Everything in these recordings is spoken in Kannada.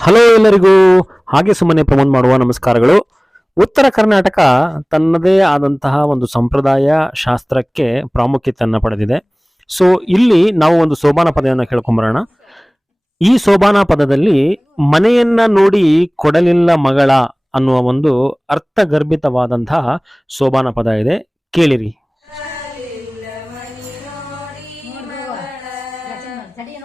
ಹಲೋ ಎಲ್ಲರಿಗೂ, ಹಾಗೆ ಸುಮ್ಮನೆ ಪ್ರಮೋದ್ ಮಾಡುವ ನಮಸ್ಕಾರಗಳು. ಉತ್ತರ ಕರ್ನಾಟಕ ತನ್ನದೇ ಆದಂತಹ ಒಂದು ಸಂಪ್ರದಾಯ ಶಾಸ್ತ್ರಕ್ಕೆ ಪ್ರಾಮುಖ್ಯತೆಯನ್ನು ಪಡೆದಿದೆ. ಸೊ ಇಲ್ಲಿ ನಾವು ಒಂದು ಸೋಬಾನ ಪದವನ್ನು ಕೇಳ್ಕೊಂಬರೋಣ. ಈ ಸೋಬಾನ ಪದದಲ್ಲಿ ಮನೆಯನ್ನ ನೋಡಿ ಕೊಡಲಿಲ್ಲ ಮಗಳ ಅನ್ನುವ ಒಂದು ಅರ್ಥಗರ್ಭಿತವಾದಂತಹ ಸೋಬಾನ ಪದ ಇದೆ. ಕೇಳಿರಿ.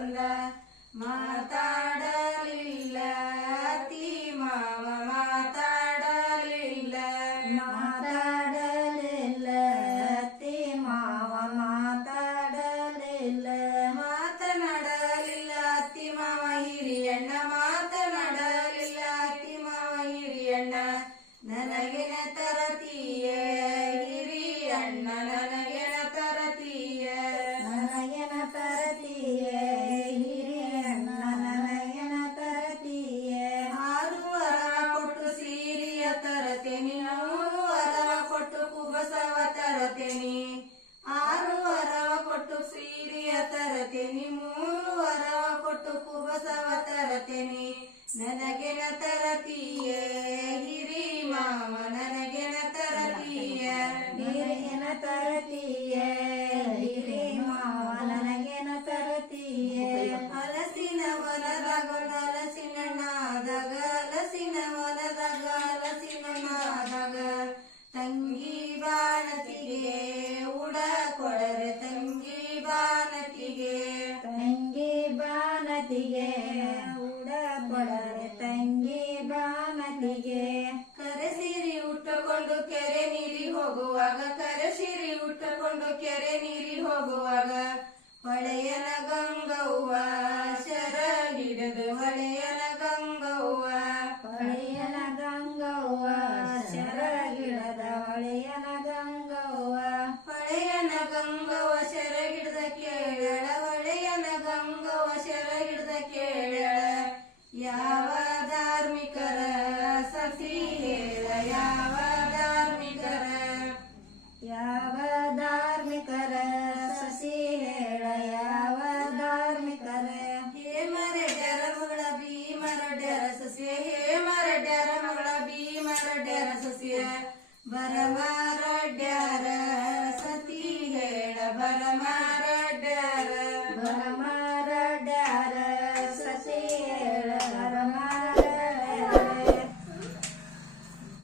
ಕರೆಯಲು ಬಂದ ಮಾತಾಡಲಿಲ್ಲ ಅತಿ ಮಾವ ಮಾತಾಡಲಿಲ್ಲ ಮಾತಾಡಲಿಲ್ಲ ಅತ್ತಿ ಮಾವ ಮಾತಾಡಲಿಲ್ಲ ಮಾತನಾಡಲಿಲ್ಲ ಅತಿ ಮಾವ ಹಿರಿಯಣ್ಣ ಮಾತನಾಡಲಿಲ್ಲ ಅತಿ ಮಾವ ಹಿರಿಯಣ್ಣ ನನಗೆನ ನನಗೆನ ತರತೀಯ ಹಿರಿ ಮಾವ ನನಗೆನ ತರತೀಯ? ಹಿರಿಯನ ತರತೀಯ ಕೆರೆ ನೀರಿ ಹೋಗುವಾಗ ಕರೆಸಿರಿ ಉಟ್ಟುಕೊಂಡು ಕೆರೆ ನೀರಿ ಹೋಗುವಾಗ ಹೊಳೆಯನ ಗಂಗವ್ವ ಶರ ಹಿಡಿದು ಹೊಳೆಯನ ಗಂಗವ್ವ. ಹೊಳೆಯನ ಗಂಗವ್ವ ಶರಗಿಡದ ಹೊಳೆಯನ ಗಂಗವ್ವ. ಹೊಳೆಯನ ಗಂಗವ್ವ ಶರ ಹಿಡದ ಕೇಳಳ ಧಾರ್ಮಿಕರ ಸಸಿ ಹೇಳ ಯಾವ ಧಾರ್ಮಿಕರ ಹೇಮರೆಡ್ಯರ ಮಗಳ ಭೀಮರಡ್ಯರ ಸಸ್ಯ ಹೇಮರೆಡ್ಯರ ಮಗಳ ಭೀಮರಡ್ಯರ ಸಸ್ಯ ಬರಮಾರಡ್ಯರ ಸತಿ ಹೇಳ ಬರಮಾರಡ್ಯರ ಬರಮ